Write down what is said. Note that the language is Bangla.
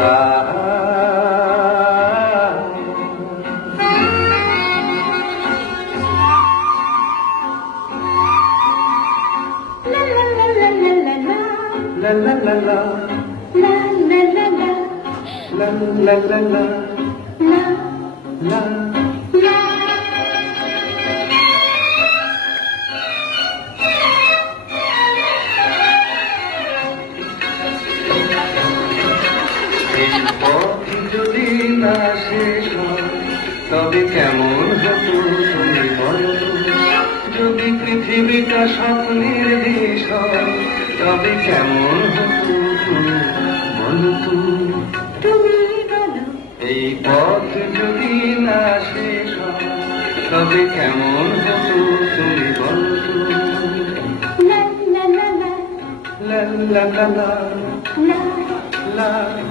La la la la, la la la la, la la la la, la la. এই পথ যদি না শেষ হয় তবে কেমন হতো তুমি বলো, যদি পৃথিবীটা স্বপ্নের দেশ হয় তবে কেমন হতো তুমি বলো, তুমি বলো। এই পথ যদি না শেষ হয় তবে কেমন হতো তুমি বলো, লা লা লা লা, লা লা লা লা, লা লা।